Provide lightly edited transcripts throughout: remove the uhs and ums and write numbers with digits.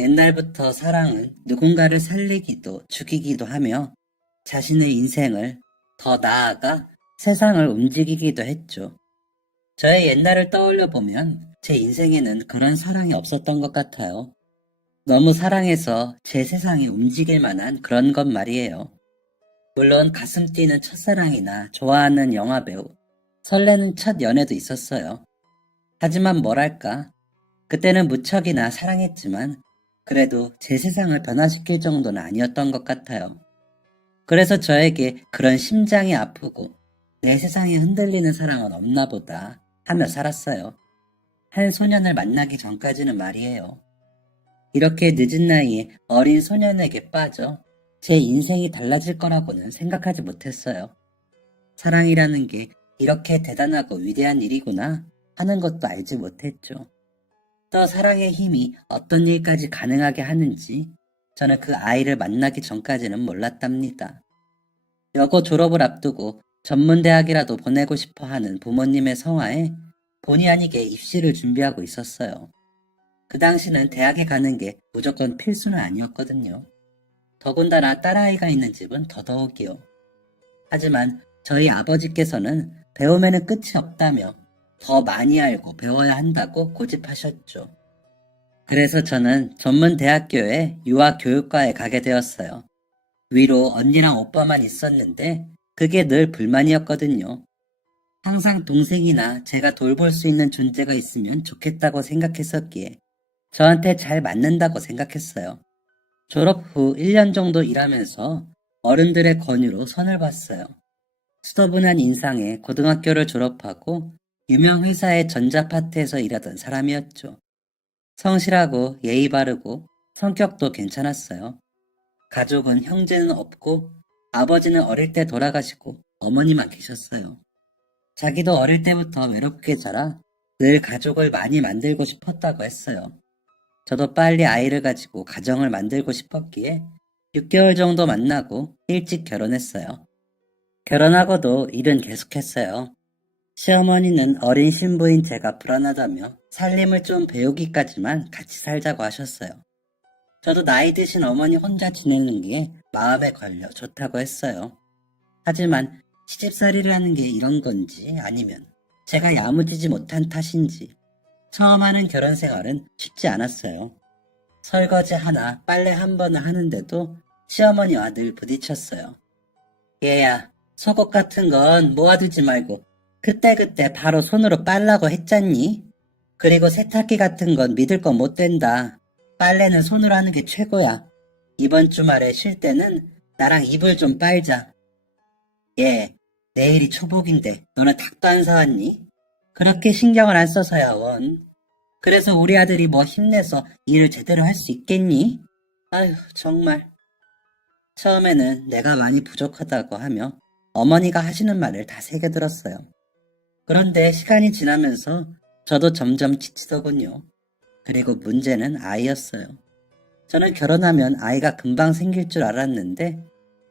옛날부터 사랑은 누군가를 살리기도 죽이기도 하며 자신의 인생을 더 나아가 세상을 움직이기도 했죠. 저의 옛날을 떠올려 보면 제 인생에는 그런 사랑이 없었던 것 같아요. 너무 사랑해서 제 세상이 움직일 만한 그런 것 말이에요. 물론 가슴 뛰는 첫사랑이나 좋아하는 영화배우, 설레는 첫 연애도 있었어요. 하지만 뭐랄까, 그때는 무척이나 사랑했지만 그래도 제 세상을 변화시킬 정도는 아니었던 것 같아요. 그래서 저에게 그런 심장이 아프고 내 세상이 흔들리는 사랑은 없나 보다 하며 살았어요. 한 소년을 만나기 전까지는 말이에요. 이렇게 늦은 나이에 어린 소년에게 빠져 제 인생이 달라질 거라고는 생각하지 못했어요. 사랑이라는 게 이렇게 대단하고 위대한 일이구나 하는 것도 알지 못했죠. 또 사랑의 힘이 어떤 일까지 가능하게 하는지 저는 그 아이를 만나기 전까지는 몰랐답니다. 여고 졸업을 앞두고 전문대학이라도 보내고 싶어 하는 부모님의 성화에 본의 아니게 입시를 준비하고 있었어요. 그 당시는 대학에 가는 게 무조건 필수는 아니었거든요. 더군다나 딸아이가 있는 집은 더더욱이요. 하지만 저희 아버지께서는 배움에는 끝이 없다며 더 많이 알고 배워야 한다고 고집하셨죠. 그래서 저는 전문 대학교에 유아교육과에 가게 되었어요. 위로 언니랑 오빠만 있었는데 그게 늘 불만이었거든요. 항상 동생이나 제가 돌볼 수 있는 존재가 있으면 좋겠다고 생각했었기에 저한테 잘 맞는다고 생각했어요. 졸업 후 1년 정도 일하면서 어른들의 권유로 선을 봤어요. 수더분한 인상에 고등학교를 졸업하고 유명 회사의 전자파트에서 일하던 사람이었죠. 성실하고 예의 바르고 성격도 괜찮았어요. 가족은 형제는 없고 아버지는 어릴 때 돌아가시고 어머니만 계셨어요. 자기도 어릴 때부터 외롭게 자라 늘 가족을 많이 만들고 싶었다고 했어요. 저도 빨리 아이를 가지고 가정을 만들고 싶었기에 6개월 정도 만나고 일찍 결혼했어요. 결혼하고도 일은 계속했어요. 시어머니는 어린 신부인 제가 불안하다며 살림을 좀 배우기까지만 같이 살자고 하셨어요. 저도 나이 드신 어머니 혼자 지내는 게 마음에 걸려 좋다고 했어요. 하지만 시집살이라는 게 이런 건지 아니면 제가 야무지지 못한 탓인지 처음 하는 결혼 생활은 쉽지 않았어요. 설거지 하나, 빨래 한 번을 하는데도 시어머니와 늘 부딪혔어요. 얘야, 속옷 같은 건 모아두지 말고 그때그때 바로 손으로 빨라고 했잖니? 그리고 세탁기 같은 건 믿을 건 못 된다. 빨래는 손으로 하는 게 최고야. 이번 주말에 쉴 때는 나랑 이불 좀 빨자. 얘, 내일이 초복인데 너는 닭도 안 사왔니? 그렇게 신경을 안 써서야 원. 그래서 우리 아들이 뭐 힘내서 일을 제대로 할 수 있겠니? 아휴, 정말. 처음에는 내가 많이 부족하다고 하며 어머니가 하시는 말을 다 새겨들었어요. 그런데 시간이 지나면서 저도 점점 지치더군요. 그리고 문제는 아이였어요. 저는 결혼하면 아이가 금방 생길 줄 알았는데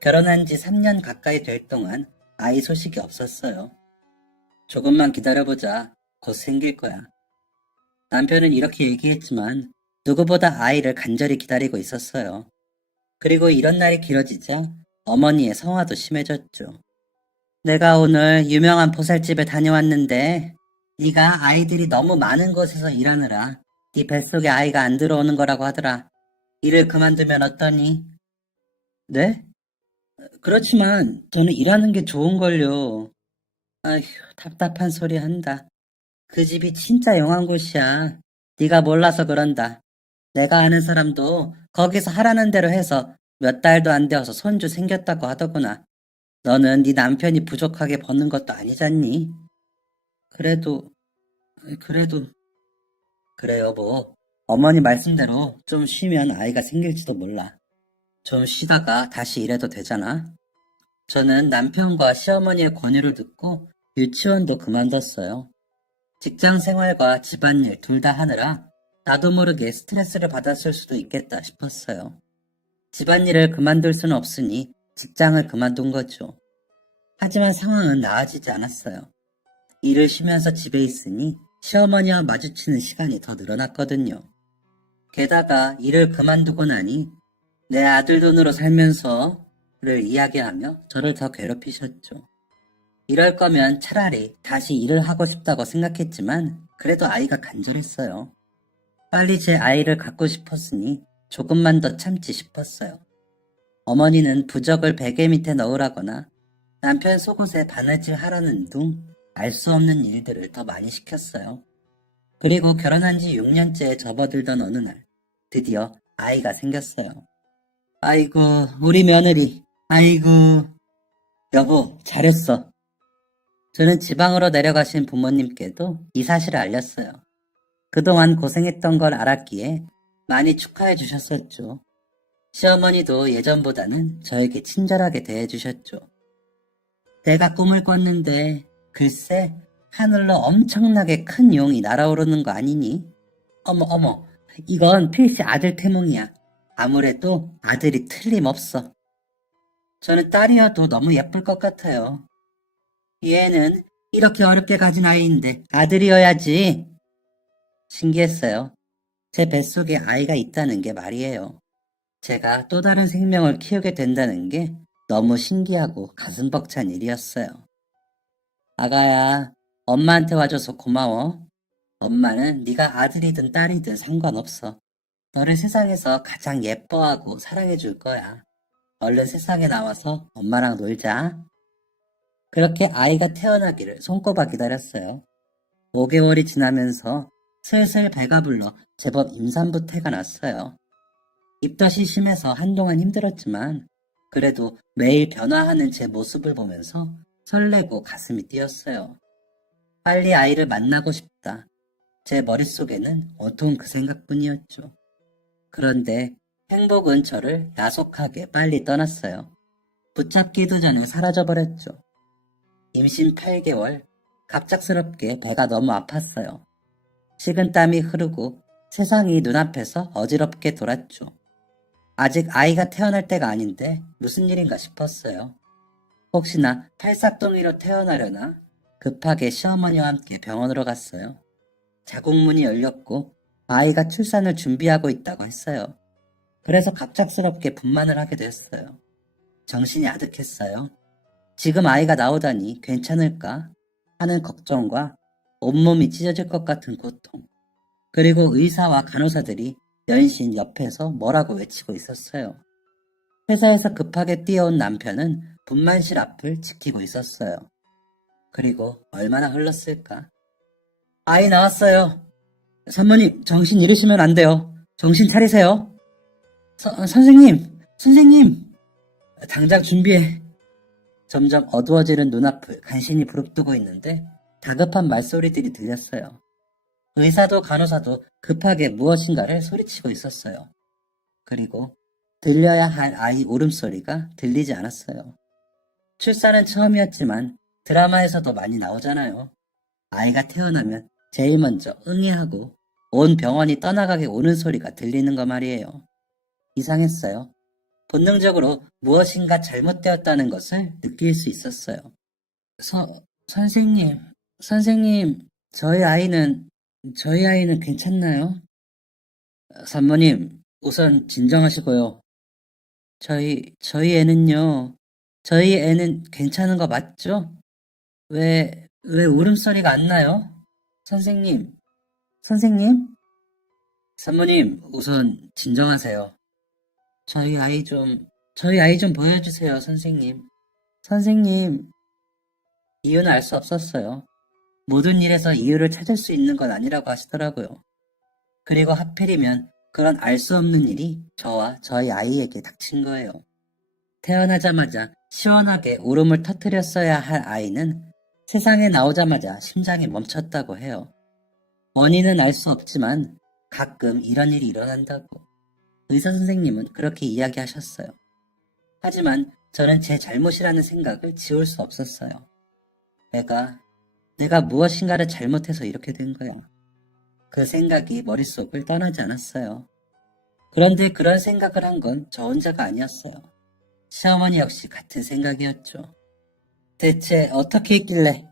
결혼한 지 3년 가까이 될 동안 아이 소식이 없었어요. 조금만 기다려보자. 곧 생길 거야. 남편은 이렇게 얘기했지만 누구보다 아이를 간절히 기다리고 있었어요. 그리고 이런 날이 길어지자 어머니의 성화도 심해졌죠. 내가 오늘 유명한 보살집에 다녀왔는데 네가 아이들이 너무 많은 곳에서 일하느라 네 뱃속에 아이가 안 들어오는 거라고 하더라. 일을 그만두면 어떠니? 네? 그렇지만 저는 일하는 게 좋은걸요. 아휴, 답답한 소리 한다. 그 집이 진짜 영한 곳이야. 네가 몰라서 그런다. 내가 아는 사람도 거기서 하라는 대로 해서 몇 달도 안 되어서 손주 생겼다고 하더구나. 너는 네 남편이 부족하게 버는 것도 아니잖니? 그래도, 그래도, 그래 여보. 어머니 말씀대로 좀 쉬면 아이가 생길지도 몰라. 좀 쉬다가 다시 일해도 되잖아. 저는 남편과 시어머니의 권유를 듣고 유치원도 그만뒀어요. 직장 생활과 집안일 둘 다 하느라 나도 모르게 스트레스를 받았을 수도 있겠다 싶었어요. 집안일을 그만둘 수는 없으니 직장을 그만둔 거죠. 하지만 상황은 나아지지 않았어요. 일을 쉬면서 집에 있으니 시어머니와 마주치는 시간이 더 늘어났거든요. 게다가 일을 그만두고 나니 내 아들 돈으로 살면서를 이야기하며 저를 더 괴롭히셨죠. 이럴 거면 차라리 다시 일을 하고 싶다고 생각했지만 그래도 아이가 간절했어요. 빨리 제 아이를 갖고 싶었으니 조금만 더 참지 싶었어요. 어머니는 부적을 베개 밑에 넣으라거나 남편 속옷에 바느질 하라는 둥 알 수 없는 일들을 더 많이 시켰어요. 그리고 결혼한 지 6년째 접어들던 어느 날 드디어 아이가 생겼어요. 아이고 우리 며느리 아이고 여보 잘했어. 저는 지방으로 내려가신 부모님께도 이 사실을 알렸어요. 그동안 고생했던 걸 알았기에 많이 축하해 주셨었죠. 시어머니도 예전보다는 저에게 친절하게 대해주셨죠. 내가 꿈을 꿨는데 글쎄 하늘로 엄청나게 큰 용이 날아오르는 거 아니니? 어머 이건 필시 아들 태몽이야. 아무래도 아들이 틀림없어. 저는 딸이어도 너무 예쁠 것 같아요. 얘는 이렇게 어렵게 가진 아이인데 아들이어야지. 신기했어요. 제 뱃속에 아이가 있다는 게 말이에요. 제가 또 다른 생명을 키우게 된다는 게 너무 신기하고 가슴 벅찬 일이었어요. 아가야, 엄마한테 와줘서 고마워. 엄마는 네가 아들이든 딸이든 상관없어. 너를 세상에서 가장 예뻐하고 사랑해줄 거야. 얼른 세상에 나와서 엄마랑 놀자. 그렇게 아이가 태어나기를 손꼽아 기다렸어요. 5개월이 지나면서 슬슬 배가 불러 제법 임산부 태가 났어요. 입덧이 심해서 한동안 힘들었지만 그래도 매일 변화하는 제 모습을 보면서 설레고 가슴이 뛰었어요. 빨리 아이를 만나고 싶다. 제 머릿속에는 온통 그 생각뿐이었죠. 그런데 행복은 저를 야속하게 빨리 떠났어요. 붙잡기도 전에 사라져버렸죠. 임신 8개월, 갑작스럽게 배가 너무 아팠어요. 식은땀이 흐르고 세상이 눈앞에서 어지럽게 돌았죠. 아직 아이가 태어날 때가 아닌데 무슨 일인가 싶었어요. 혹시나 팔싹둥이로 태어나려나 급하게 시어머니와 함께 병원으로 갔어요. 자궁문이 열렸고 아이가 출산을 준비하고 있다고 했어요. 그래서 갑작스럽게 분만을 하게 됐어요. 정신이 아득했어요. 지금 아이가 나오다니 괜찮을까 하는 걱정과 온몸이 찢어질 것 같은 고통. 그리고 의사와 간호사들이 연신 옆에서 뭐라고 외치고 있었어요. 회사에서 급하게 뛰어온 남편은 분만실 앞을 지키고 있었어요. 그리고 얼마나 흘렀을까? 아이 나왔어요. 사모님, 정신 잃으시면 안 돼요. 정신 차리세요. 선생님, 당장 준비해. 점점 어두워지는 눈앞을 간신히 부릅뜨고 있는데 다급한 말소리들이 들렸어요. 의사도 간호사도 급하게 무엇인가를 소리치고 있었어요. 그리고 들려야 할 아이 울음소리가 들리지 않았어요. 출산은 처음이었지만 드라마에서도 많이 나오잖아요. 아이가 태어나면 제일 먼저 응애하고 온 병원이 떠나가게 우는 소리가 들리는 거 말이에요. 이상했어요. 본능적으로 무엇인가 잘못되었다는 것을 느낄 수 있었어요. 선생님, 저희 아이는 괜찮나요? 산모님, 우선 진정하시고요. 저희 애는 괜찮은 거 맞죠? 왜 울음소리가 안 나요? 선생님? 산모님, 우선 진정하세요. 저희 아이 좀 보여주세요, 선생님. 선생님, 이유는 알 수 없었어요. 모든 일에서 이유를 찾을 수 있는 건 아니라고 하시더라고요. 그리고 하필이면 그런 알 수 없는 일이 저와 저희 아이에게 닥친 거예요. 태어나자마자 시원하게 울음을 터뜨렸어야 할 아이는 세상에 나오자마자 심장이 멈췄다고 해요. 원인은 알 수 없지만 가끔 이런 일이 일어난다고 의사 선생님은 그렇게 이야기하셨어요. 하지만 저는 제 잘못이라는 생각을 지울 수 없었어요. 내가 무엇인가를 잘못해서 이렇게 된 거야. 그 생각이 머릿속을 떠나지 않았어요. 그런데 그런 생각을 한 건 저 혼자가 아니었어요. 시어머니 역시 같은 생각이었죠. 대체 어떻게 했길래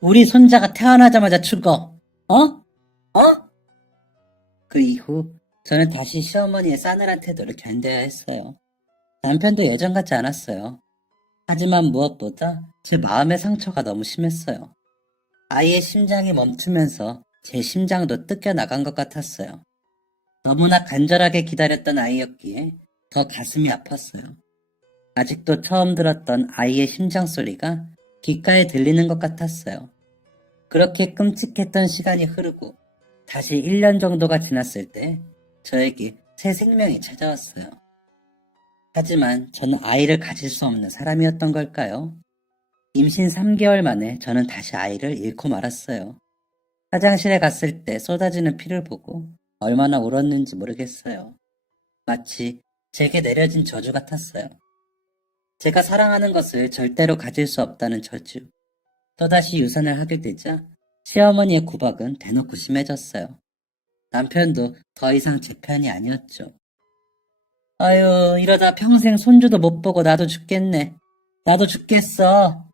우리 손자가 태어나자마자 죽어? 어? 그 이후 저는 다시 시어머니의 싸늘한 태도를 견뎌야 했어요. 남편도 예전 같지 않았어요. 하지만 무엇보다 제 마음의 상처가 너무 심했어요. 아이의 심장이 멈추면서 제 심장도 뜯겨 나간 것 같았어요. 너무나 간절하게 기다렸던 아이였기에 더 가슴이 아팠어요. 아직도 처음 들었던 아이의 심장 소리가 귓가에 들리는 것 같았어요. 그렇게 끔찍했던 시간이 흐르고 다시 1년 정도가 지났을 때 저에게 새 생명이 찾아왔어요. 하지만 저는 아이를 가질 수 없는 사람이었던 걸까요? 임신 3개월 만에 저는 다시 아이를 잃고 말았어요. 화장실에 갔을 때 쏟아지는 피를 보고 얼마나 울었는지 모르겠어요. 마치 제게 내려진 저주 같았어요. 제가 사랑하는 것을 절대로 가질 수 없다는 저주. 또다시 유산을 하게 되자 시어머니의 구박은 대놓고 심해졌어요. 남편도 더 이상 제 편이 아니었죠. 아유, 이러다 평생 손주도 못 보고 나도 죽겠네. 나도 죽겠어.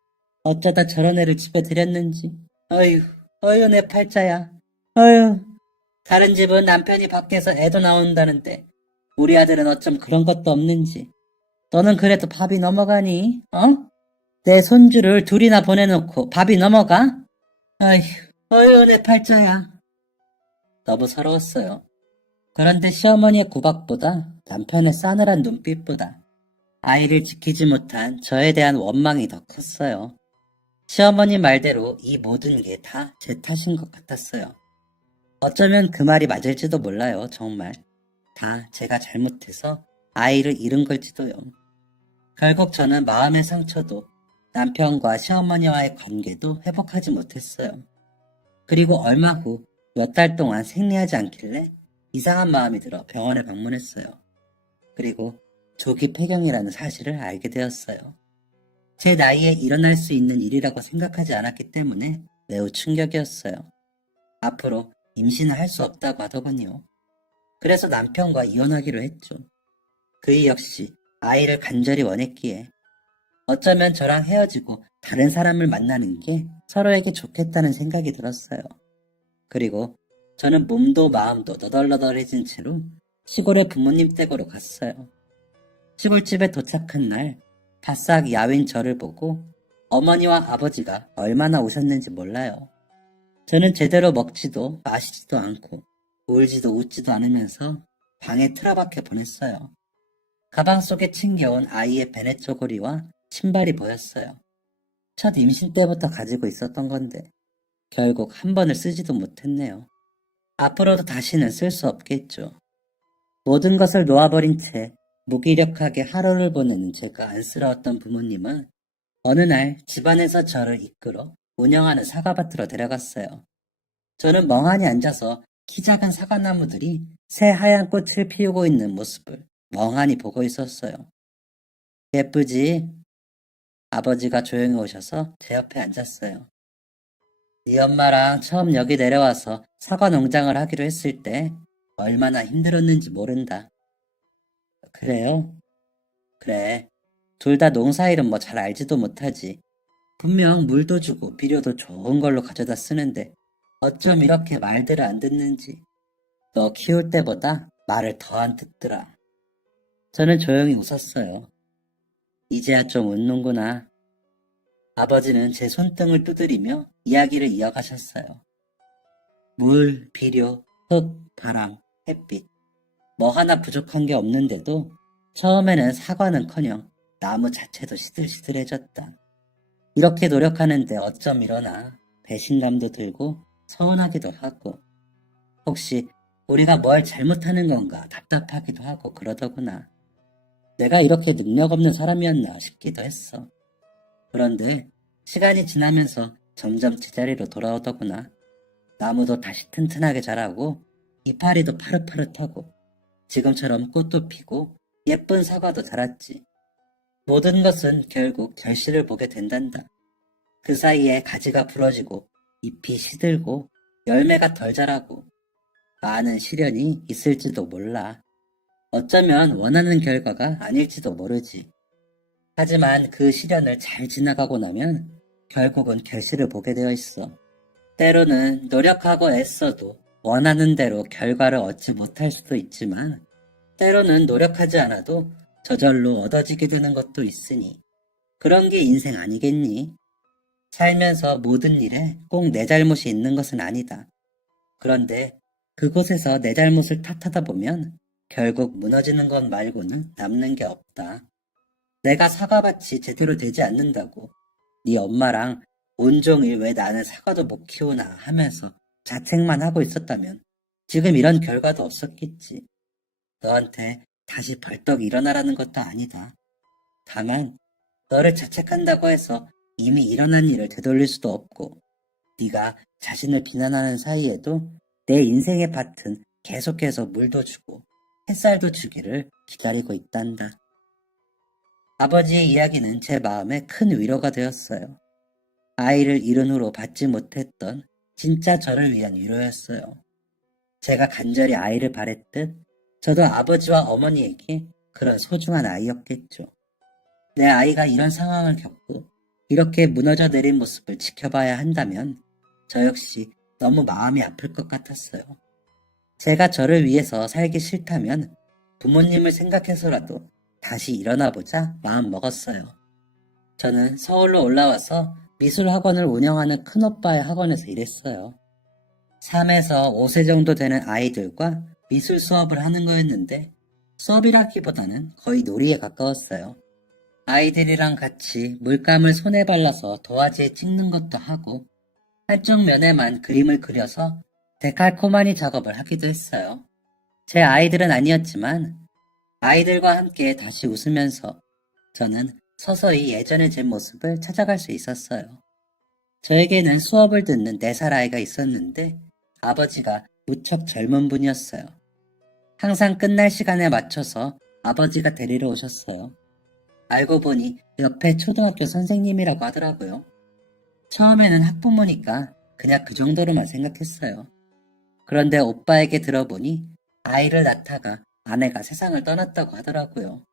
어쩌다 저런 애를 집에 들였는지. 어휴, 내 팔자야. 어휴, 다른 집은 남편이 밖에서 애도 나온다는데 우리 아들은 어쩜 그런 것도 없는지. 너는 그래도 밥이 넘어가니? 어? 내 손주를 둘이나 보내놓고 밥이 넘어가? 어휴, 내 팔자야. 너무 서러웠어요. 그런데 시어머니의 구박보다 남편의 싸늘한 눈빛보다 아이를 지키지 못한 저에 대한 원망이 더 컸어요. 시어머니 말대로 이 모든 게 다 제 탓인 것 같았어요. 어쩌면 그 말이 맞을지도 몰라요, 정말. 다 제가 잘못해서 아이를 잃은 걸지도요. 결국 저는 마음의 상처도 남편과 시어머니와의 관계도 회복하지 못했어요. 그리고 얼마 후 몇 달 동안 생리하지 않길래 이상한 마음이 들어 병원에 방문했어요. 그리고 조기 폐경이라는 사실을 알게 되었어요. 제 나이에 일어날 수 있는 일이라고 생각하지 않았기 때문에 매우 충격이었어요. 앞으로 임신을 할 수 없다고 하더군요. 그래서 남편과 이혼하기로 했죠. 그이 역시 아이를 간절히 원했기에 어쩌면 저랑 헤어지고 다른 사람을 만나는 게 서로에게 좋겠다는 생각이 들었어요. 그리고 저는 몸도 마음도 너덜너덜해진 채로 시골의 부모님 댁으로 갔어요. 시골집에 도착한 날 바싹 야윈 저를 보고 어머니와 아버지가 얼마나 우셨는지 몰라요. 저는 제대로 먹지도 마시지도 않고 울지도 웃지도 않으면서 방에 틀어박혀 보냈어요. 가방 속에 챙겨온 아이의 베넷 쪼고리와 신발이 보였어요. 첫 임신 때부터 가지고 있었던 건데 결국 한 번을 쓰지도 못했네요. 앞으로도 다시는 쓸 수 없겠죠. 모든 것을 놓아버린 채 무기력하게 하루를 보내는 제가 안쓰러웠던 부모님은 어느 날 집안에서 저를 이끌어 운영하는 사과밭으로 데려갔어요. 저는 멍하니 앉아서 키 작은 사과나무들이 새하얀 꽃을 피우고 있는 모습을 멍하니 보고 있었어요. 예쁘지? 아버지가 조용히 오셔서 제 옆에 앉았어요. 네 엄마랑 처음 여기 내려와서 사과 농장을 하기로 했을 때 얼마나 힘들었는지 모른다. 그래요? 그래. 둘 다 농사일은 뭐 잘 알지도 못하지. 분명 물도 주고 비료도 좋은 걸로 가져다 쓰는데 어쩜 이렇게 말들을 안 듣는지. 너 키울 때보다 말을 더 안 듣더라. 저는 조용히 웃었어요. 이제야 좀 웃는구나. 아버지는 제 손등을 두드리며 이야기를 이어가셨어요. 물, 비료, 흙, 바람, 햇빛. 뭐 하나 부족한 게 없는데도 처음에는 사과는커녕 나무 자체도 시들시들해졌다. 이렇게 노력하는데 어쩜 이러나 배신감도 들고 서운하기도 하고 혹시 우리가 뭘 잘못하는 건가 답답하기도 하고 그러더구나. 내가 이렇게 능력 없는 사람이었나 싶기도 했어. 그런데 시간이 지나면서 점점 제자리로 돌아오더구나. 나무도 다시 튼튼하게 자라고 이파리도 파릇파릇하고 지금처럼 꽃도 피고 예쁜 사과도 자랐지. 모든 것은 결국 결실을 보게 된단다. 그 사이에 가지가 부러지고 잎이 시들고 열매가 덜 자라고 많은 시련이 있을지도 몰라. 어쩌면 원하는 결과가 아닐지도 모르지. 하지만 그 시련을 잘 지나가고 나면 결국은 결실을 보게 되어 있어. 때로는 노력하고 애써도 원하는 대로 결과를 얻지 못할 수도 있지만 때로는 노력하지 않아도 저절로 얻어지게 되는 것도 있으니 그런 게 인생 아니겠니? 살면서 모든 일에 꼭 내 잘못이 있는 것은 아니다. 그런데 그곳에서 내 잘못을 탓하다 보면 결국 무너지는 것 말고는 남는 게 없다. 내가 사과밭이 제대로 되지 않는다고 네 엄마랑 온종일 왜 나는 사과도 못 키우나 하면서 자책만 하고 있었다면 지금 이런 결과도 없었겠지. 너한테 다시 벌떡 일어나라는 것도 아니다. 다만 너를 자책한다고 해서 이미 일어난 일을 되돌릴 수도 없고 네가 자신을 비난하는 사이에도 내 인생의 밭은 계속해서 물도 주고 햇살도 주기를 기다리고 있단다. 아버지의 이야기는 제 마음에 큰 위로가 되었어요. 아이를 잃은 후로 받지 못했던 진짜 저를 위한 위로였어요. 제가 간절히 아이를 바랬듯 저도 아버지와 어머니에게 그런 소중한 아이였겠죠. 내 아이가 이런 상황을 겪고 이렇게 무너져 내린 모습을 지켜봐야 한다면 저 역시 너무 마음이 아플 것 같았어요. 제가 저를 위해서 살기 싫다면 부모님을 생각해서라도 다시 일어나보자 마음 먹었어요. 저는 서울로 올라와서 미술 학원을 운영하는 큰오빠의 학원에서 일했어요. 3에서 5세 정도 되는 아이들과 미술 수업을 하는 거였는데 수업이라기보다는 거의 놀이에 가까웠어요. 아이들이랑 같이 물감을 손에 발라서 도화지에 찍는 것도 하고 한쪽 면에만 그림을 그려서 데칼코마니 작업을 하기도 했어요. 제 아이들은 아니었지만 아이들과 함께 다시 웃으면서 저는 서서히 예전의 제 모습을 찾아갈 수 있었어요. 저에게는 수업을 듣는 4살 아이가 있었는데 아버지가 무척 젊은 분이었어요. 항상 끝날 시간에 맞춰서 아버지가 데리러 오셨어요. 알고 보니 옆에 초등학교 선생님이라고 하더라고요. 처음에는 학부모니까 그냥 그 정도로만 생각했어요. 그런데 오빠에게 들어보니 아이를 낳다가 아내가 세상을 떠났다고 하더라고요.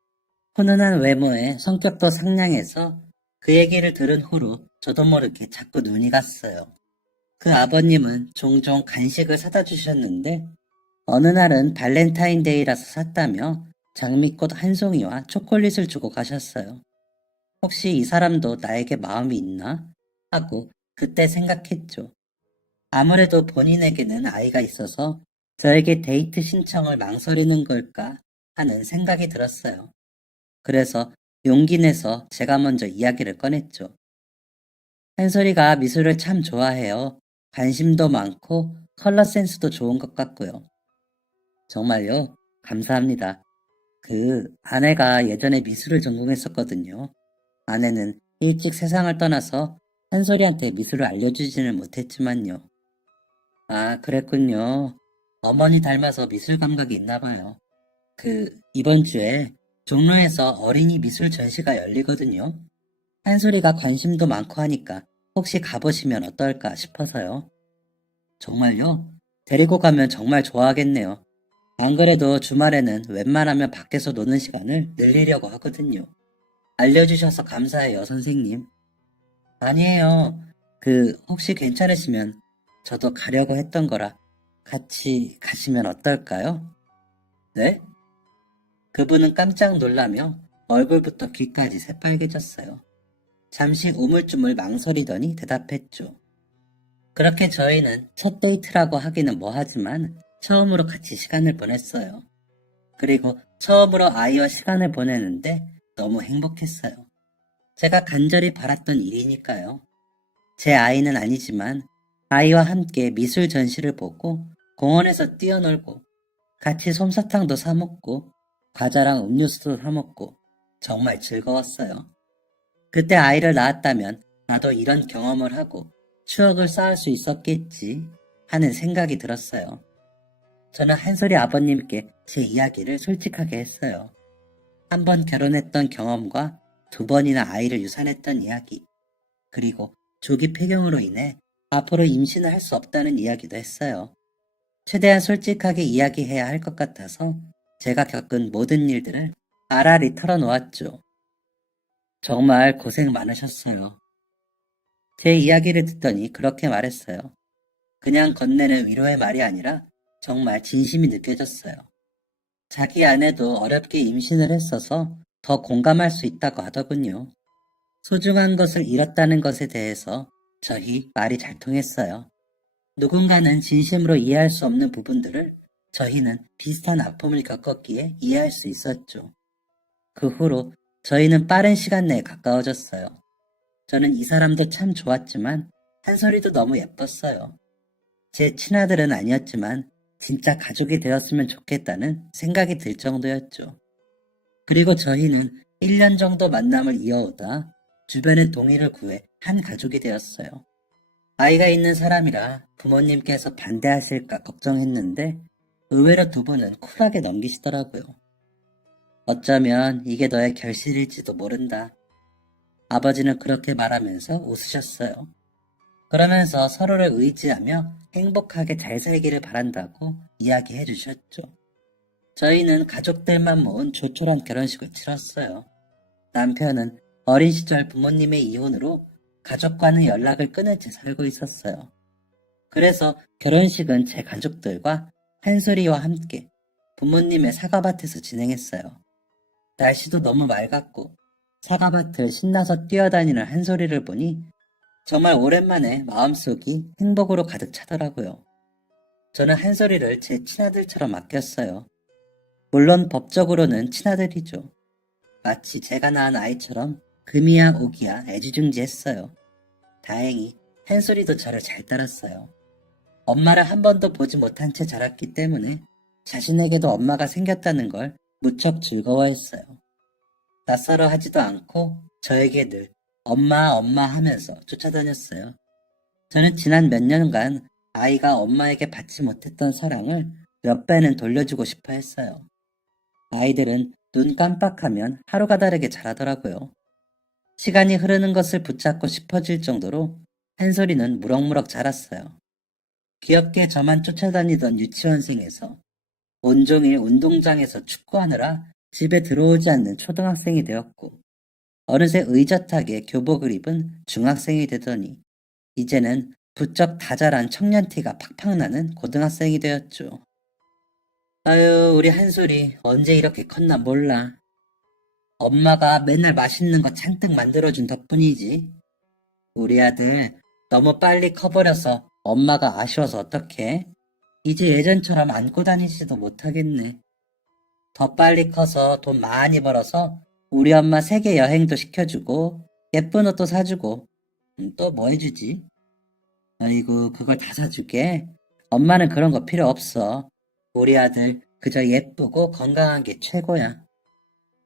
훈훈한 외모에 성격도 상냥해서 그 얘기를 들은 후로 저도 모르게 자꾸 눈이 갔어요. 그 아버님은 종종 간식을 사다 주셨는데 어느 날은 발렌타인데이라서 샀다며 장미꽃 한 송이와 초콜릿을 주고 가셨어요. 혹시 이 사람도 나에게 마음이 있나? 하고 그때 생각했죠. 아무래도 본인에게는 아이가 있어서 저에게 데이트 신청을 망설이는 걸까 하는 생각이 들었어요. 그래서 용기 내서 제가 먼저 이야기를 꺼냈죠. 한솔이가 미술을 참 좋아해요. 관심도 많고 컬러 센스도 좋은 것 같고요. 정말요? 감사합니다. 아내가 예전에 미술을 전공했었거든요. 아내는 일찍 세상을 떠나서 한솔이한테 미술을 알려주지는 못했지만요. 아, 그랬군요. 어머니 닮아서 미술 감각이 있나 봐요. 이번 주에 종로에서 어린이 미술 전시가 열리거든요. 한솔이가 관심도 많고 하니까 혹시 가보시면 어떨까 싶어서요. 정말요? 데리고 가면 정말 좋아하겠네요. 안 그래도 주말에는 웬만하면 밖에서 노는 시간을 늘리려고 하거든요. 알려주셔서 감사해요, 선생님. 아니에요. 혹시 괜찮으시면 저도 가려고 했던 거라 같이 가시면 어떨까요? 네? 그분은 깜짝 놀라며 얼굴부터 귀까지 새빨개졌어요. 잠시 우물쭈물 망설이더니 대답했죠. 그렇게 저희는 첫 데이트라고 하기는 뭐하지만 처음으로 같이 시간을 보냈어요. 그리고 처음으로 아이와 시간을 보내는데 너무 행복했어요. 제가 간절히 바랐던 일이니까요. 제 아이는 아니지만 아이와 함께 미술 전시를 보고 공원에서 뛰어놀고 같이 솜사탕도 사 먹고 과자랑 음료수도 사 먹고 정말 즐거웠어요. 그때 아이를 낳았다면 나도 이런 경험을 하고 추억을 쌓을 수 있었겠지 하는 생각이 들었어요. 저는 한솔이 아버님께 제 이야기를 솔직하게 했어요. 한 번 결혼했던 경험과 2번이나 아이를 유산했던 이야기, 그리고 조기 폐경으로 인해 앞으로 임신을 할 수 없다는 이야기도 했어요. 최대한 솔직하게 이야기해야 할 것 같아서 제가 겪은 모든 일들을 알알이 털어놓았죠. 정말 고생 많으셨어요. 제 이야기를 듣더니 그렇게 말했어요. 그냥 건네는 위로의 말이 아니라 정말 진심이 느껴졌어요. 자기 아내도 어렵게 임신을 했어서 더 공감할 수 있다고 하더군요. 소중한 것을 잃었다는 것에 대해서 저희 말이 잘 통했어요. 누군가는 진심으로 이해할 수 없는 부분들을 저희는 비슷한 아픔을 겪었기에 이해할 수 있었죠. 그 후로 저희는 빠른 시간 내에 가까워졌어요. 저는 이 사람도 참 좋았지만 한솔이도 너무 예뻤어요. 제 친아들은 아니었지만 진짜 가족이 되었으면 좋겠다는 생각이 들 정도였죠. 그리고 저희는 1년 정도 만남을 이어오다 주변의 동의를 구해 한 가족이 되었어요. 아이가 있는 사람이라 부모님께서 반대하실까 걱정했는데 의외로 두 분은 쿨하게 넘기시더라고요. 어쩌면 이게 너의 결실일지도 모른다. 아버지는 그렇게 말하면서 웃으셨어요. 그러면서 서로를 의지하며 행복하게 잘 살기를 바란다고 이야기해 주셨죠. 저희는 가족들만 모은 조촐한 결혼식을 치렀어요. 남편은 어린 시절 부모님의 이혼으로 가족과는 연락을 끊은 채 살고 있었어요. 그래서 결혼식은 제 가족들과 한솔이와 함께 부모님의 사과밭에서 진행했어요. 날씨도 너무 맑았고 사과밭을 신나서 뛰어다니는 한솔이를 보니 정말 오랜만에 마음속이 행복으로 가득 차더라고요. 저는 한솔이를 제 친아들처럼 아꼈어요. 물론 법적으로는 친아들이죠. 마치 제가 낳은 아이처럼 금이야 오기야 애지중지했어요. 다행히 한솔이도 저를 잘 따랐어요. 엄마를 한 번도 보지 못한 채 자랐기 때문에 자신에게도 엄마가 생겼다는 걸 무척 즐거워했어요. 낯설어 하지도 않고 저에게 늘 엄마 엄마 하면서 쫓아다녔어요. 저는 지난 몇 년간 아이가 엄마에게 받지 못했던 사랑을 몇 배는 돌려주고 싶어 했어요. 아이들은 눈 깜빡하면 하루가 다르게 자라더라고요. 시간이 흐르는 것을 붙잡고 싶어질 정도로 한솔이는 무럭무럭 자랐어요. 귀엽게 저만 쫓아다니던 유치원생에서 온종일 운동장에서 축구하느라 집에 들어오지 않는 초등학생이 되었고 어느새 의젓하게 교복을 입은 중학생이 되더니 이제는 부쩍 다자란 청년티가 팍팍 나는 고등학생이 되었죠. 아유, 우리 한솔이 언제 이렇게 컸나 몰라. 엄마가 맨날 맛있는 거 잔뜩 만들어준 덕분이지. 우리 아들 너무 빨리 커버려서 엄마가 아쉬워서 어떡해? 이제 예전처럼 안고 다니지도 못하겠네. 더 빨리 커서 돈 많이 벌어서 우리 엄마 세계 여행도 시켜주고 예쁜 옷도 사주고 또 뭐 해주지? 아이고 그걸 다 사주게? 엄마는 그런 거 필요 없어. 우리 아들 그저 예쁘고 건강한 게 최고야.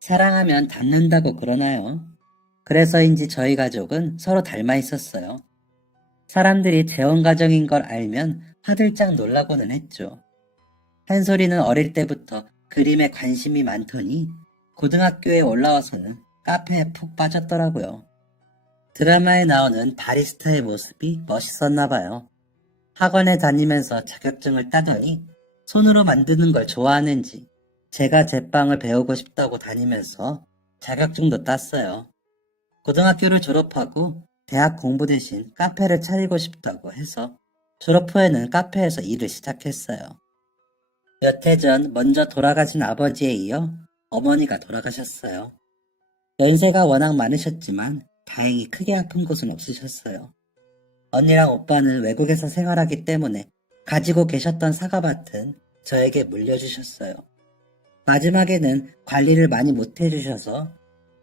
사랑하면 닮는다고 그러나요? 그래서인지 저희 가족은 서로 닮아 있었어요. 사람들이 재혼 가정인 걸 알면 화들짝 놀라고는 했죠. 한솔이는 어릴 때부터 그림에 관심이 많더니 고등학교에 올라와서는 카페에 푹 빠졌더라고요. 드라마에 나오는 바리스타의 모습이 멋있었나 봐요. 학원에 다니면서 자격증을 따더니 손으로 만드는 걸 좋아하는지 제가 제빵을 배우고 싶다고 다니면서 자격증도 땄어요. 고등학교를 졸업하고 대학 공부 대신 카페를 차리고 싶다고 해서 졸업 후에는 카페에서 일을 시작했어요. 몇 해 전 먼저 돌아가신 아버지에 이어 어머니가 돌아가셨어요. 연세가 워낙 많으셨지만 다행히 크게 아픈 곳은 없으셨어요. 언니랑 오빠는 외국에서 생활하기 때문에 가지고 계셨던 사과밭은 저에게 물려주셨어요. 마지막에는 관리를 많이 못해주셔서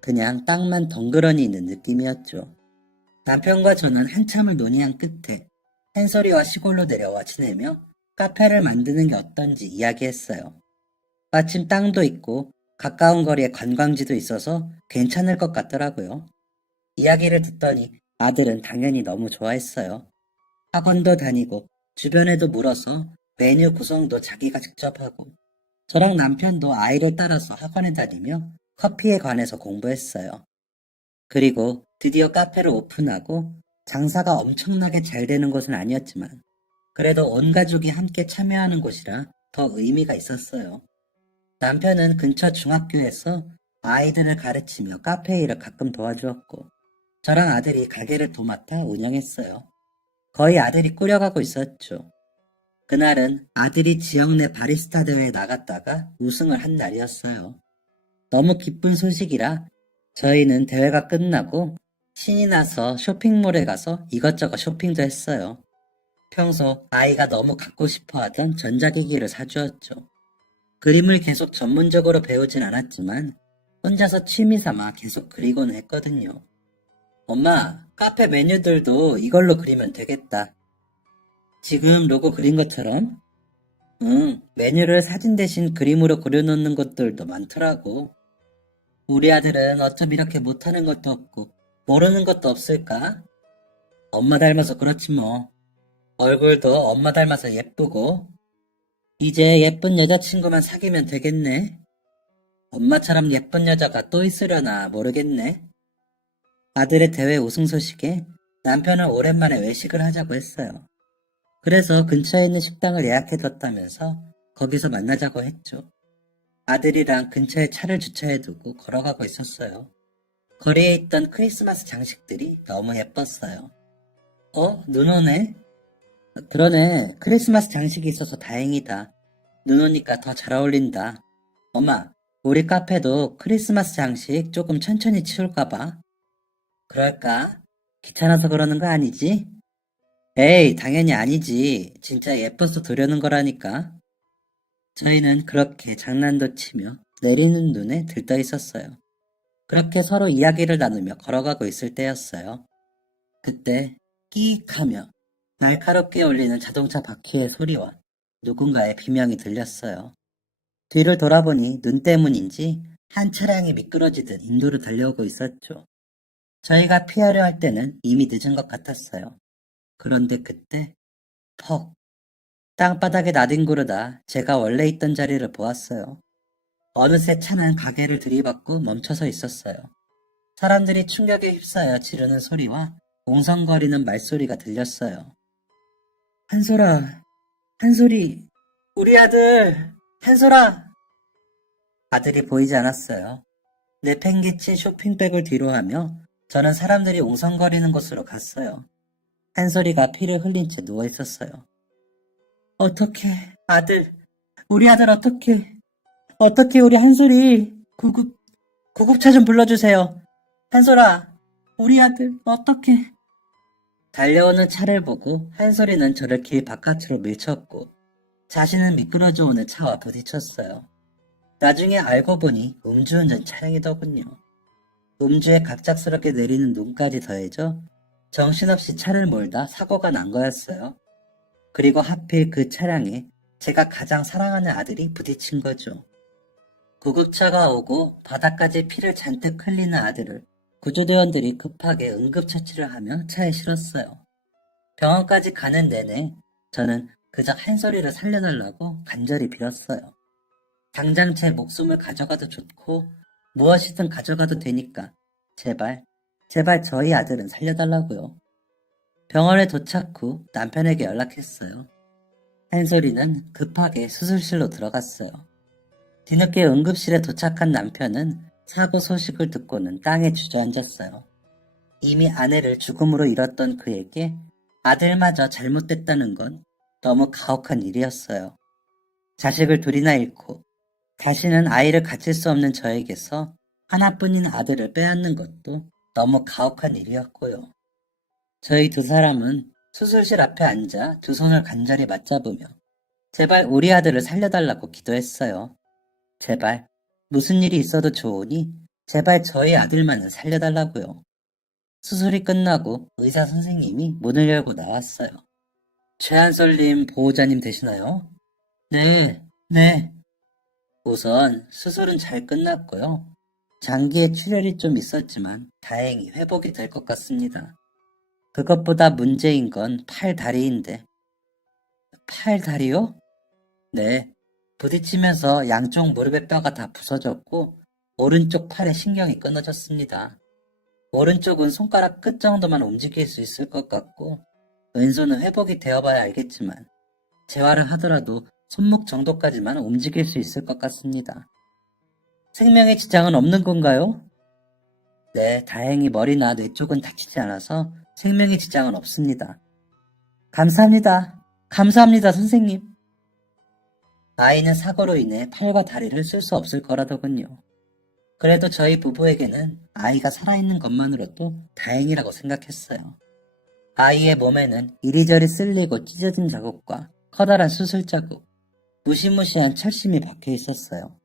그냥 땅만 덩그러니 있는 느낌이었죠. 남편과 저는 한참을 논의한 끝에 한솔이와 시골로 내려와 지내며 카페를 만드는 게 어떤지 이야기했어요. 마침 땅도 있고 가까운 거리에 관광지도 있어서 괜찮을 것 같더라고요. 이야기를 듣더니 아들은 당연히 너무 좋아했어요. 학원도 다니고 주변에도 물어서 메뉴 구성도 자기가 직접 하고 저랑 남편도 아이를 따라서 학원에 다니며 커피에 관해서 공부했어요. 그리고 드디어 카페를 오픈하고 장사가 엄청나게 잘 되는 곳은 아니었지만 그래도 온 가족이 함께 참여하는 곳이라 더 의미가 있었어요. 남편은 근처 중학교에서 아이들을 가르치며 카페 일을 가끔 도와주었고 저랑 아들이 가게를 도맡아 운영했어요. 거의 아들이 꾸려가고 있었죠. 그날은 아들이 지역 내 바리스타 대회에 나갔다가 우승을 한 날이었어요. 너무 기쁜 소식이라 저희는 대회가 끝나고 신이 나서 쇼핑몰에 가서 이것저것 쇼핑도 했어요. 평소 아이가 너무 갖고 싶어 하던 전자기기를 사주었죠. 그림을 계속 전문적으로 배우진 않았지만 혼자서 취미 삼아 계속 그리고는 했거든요. 엄마, 카페 메뉴들도 이걸로 그리면 되겠다. 지금 로고 그린 것처럼? 응, 메뉴를 사진 대신 그림으로 그려놓는 것들도 많더라고. 우리 아들은 어쩜 이렇게 못하는 것도 없고 모르는 것도 없을까? 엄마 닮아서 그렇지 뭐. 얼굴도 엄마 닮아서 예쁘고. 이제 예쁜 여자친구만 사귀면 되겠네. 엄마처럼 예쁜 여자가 또 있으려나 모르겠네. 아들의 대회 우승 소식에 남편은 오랜만에 외식을 하자고 했어요. 그래서 근처에 있는 식당을 예약해뒀다면서 거기서 만나자고 했죠. 아들이랑 근처에 차를 주차해두고 걸어가고 있었어요. 거리에 있던 크리스마스 장식들이 너무 예뻤어요. 눈 오네? 그러네. 크리스마스 장식이 있어서 다행이다. 눈 오니까 더 잘 어울린다. 엄마, 우리 카페도 크리스마스 장식 조금 천천히 치울까 봐. 그럴까? 귀찮아서 그러는 거 아니지? 에이, 당연히 아니지. 진짜 예뻐서 도려는 거라니까. 저희는 그렇게 장난도 치며 내리는 눈에 들떠 있었어요. 그렇게 서로 이야기를 나누며 걸어가고 있을 때였어요. 그때 끼익 하며 날카롭게 울리는 자동차 바퀴의 소리와 누군가의 비명이 들렸어요. 뒤를 돌아보니 눈 때문인지 한 차량이 미끄러지듯 인도로 달려오고 있었죠. 저희가 피하려 할 때는 이미 늦은 것 같았어요. 그런데 그때 퍽 땅바닥에 나뒹구르다 제가 원래 있던 자리를 보았어요. 어느새 차는 가게를 들이받고 멈춰서 있었어요. 사람들이 충격에 휩싸여 지르는 소리와 웅성거리는 말소리가 들렸어요. 한솔아, 한솔이, 우리 아들, 한솔아! 아들이 보이지 않았어요. 내팽개친 쇼핑백을 뒤로하며 저는 사람들이 웅성거리는 곳으로 갔어요. 한솔이가 피를 흘린 채 누워 있었어요. 어떡해, 아들, 우리 아들 어떡해 우리 한솔이, 구급차 좀 불러주세요. 한솔아, 우리 아들 어떡해. 달려오는 차를 보고 한솔이는 저를 길 바깥으로 밀쳤고 자신은 미끄러져 오는 차와 부딪혔어요. 나중에 알고 보니 음주운전 차량이더군요. 음주에 갑작스럽게 내리는 눈까지 더해져 정신없이 차를 몰다 사고가 난 거였어요. 그리고 하필 그 차량에 제가 가장 사랑하는 아들이 부딪힌 거죠. 구급차가 오고 바닥까지 피를 잔뜩 흘리는 아들을 구조대원들이 급하게 응급처치를 하며 차에 실었어요. 병원까지 가는 내내 저는 그저 한솔이를 살려달라고 간절히 빌었어요. 당장 제 목숨을 가져가도 좋고 무엇이든 가져가도 되니까 제발 저희 아들은 살려달라고요. 병원에 도착 후 남편에게 연락했어요. 한솔이는 급하게 수술실로 들어갔어요. 뒤늦게 응급실에 도착한 남편은 사고 소식을 듣고는 땅에 주저앉았어요. 이미 아내를 죽음으로 잃었던 그에게 아들마저 잘못됐다는 건 너무 가혹한 일이었어요. 자식을 둘이나 잃고 다시는 아이를 가질 수 없는 저에게서 하나뿐인 아들을 빼앗는 것도 너무 가혹한 일이었고요. 저희 두 사람은 수술실 앞에 앉아 두 손을 간절히 맞잡으며 제발 우리 아들을 살려달라고 기도했어요. 제발 무슨 일이 있어도 좋으니 제발 저희 아들만은 살려달라고요. 수술이 끝나고 의사 선생님이 문을 열고 나왔어요. 최한솔님 보호자님 되시나요? 네. 우선 수술은 잘 끝났고요. 장기에 출혈이 좀 있었지만 다행히 회복이 될 것 같습니다. 그것보다 문제인 건 팔 다리인데. 팔 다리요? 네. 부딪히면서 양쪽 무릎의 뼈가 다 부서졌고 오른쪽 팔의 신경이 끊어졌습니다. 오른쪽은 손가락 끝 정도만 움직일 수 있을 것 같고 왼손은 회복이 되어봐야 알겠지만 재활을 하더라도 손목 정도까지만 움직일 수 있을 것 같습니다. 생명에 지장은 없는 건가요? 네, 다행히 머리나 뇌 쪽은 다치지 않아서 생명에 지장은 없습니다. 감사합니다. 감사합니다, 선생님. 아이는 사고로 인해 팔과 다리를 쓸 수 없을 거라더군요. 그래도 저희 부부에게는 아이가 살아있는 것만으로도 다행이라고 생각했어요. 아이의 몸에는 이리저리 쓸리고 찢어진 자국과 커다란 수술 자국, 무시무시한 철심이 박혀 있었어요.